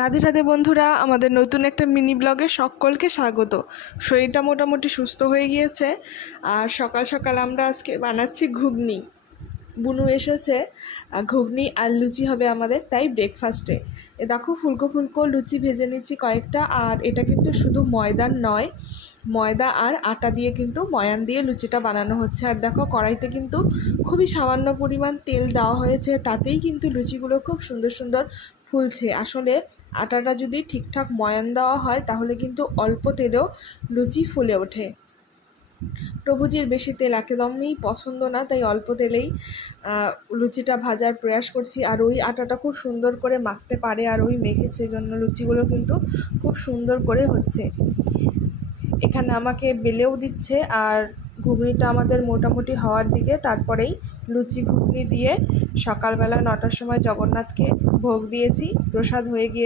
রাধে রাধে বন্ধুরা, আমাদের নতুন একটা মিনি ব্লগে সকলকে স্বাগত। শরীরটা মোটামুটি সুস্থ হয়ে গিয়েছে। আর সকাল সকাল আমরা আজকে বানাচ্ছি ঘুগনি। বুনু এসেছে, ঘুগনি আর লুচি হবে আমাদের, তাই ব্রেকফাস্টে দেখো ফুলকো ফুলকো লুচি ভেজে নিচ্ছি কয়েকটা। আর এটা কিন্তু শুধু ময়দার নয়, ময়দা আর আটা দিয়ে কিন্তু ময়ান দিয়ে লুচিটা বানানো হচ্ছে। আর দেখো কড়াইতে কিন্তু খুবই সামান্য পরিমাণ তেল দেওয়া হয়েছে, তাতেই কিন্তু লুচিগুলো খুব সুন্দর সুন্দর ফুলছে। আসলে আটাটা যদি ঠিকঠাক ময়ান দেওয়া হয় তাহলে কিন্তু অল্প তেলেও লুচি ফুলে ওঠে। প্রভুজির বেশি তেল একদমই পছন্দ না, তাই অল্প তেলেই লুচিটা ভাজার প্রয়াস করছি। আর ওই আটাটা খুব সুন্দর করে মাখতে পারে, আর ওই মেখেছে জন্য লুচিগুলো কিন্তু খুব সুন্দর করে হচ্ছে। এখানে আমাকে বেলেও দিচ্ছে, আর ঘুগনিটা আমাদের মোটামুটি হওয়ার দিকে। তারপরেই লুচি ঘুগনি দিয়ে সকালবেলা 9টার সময় জগন্নাথকে ভোগ দিয়েছি, প্রসাদ হয়ে গিয়ে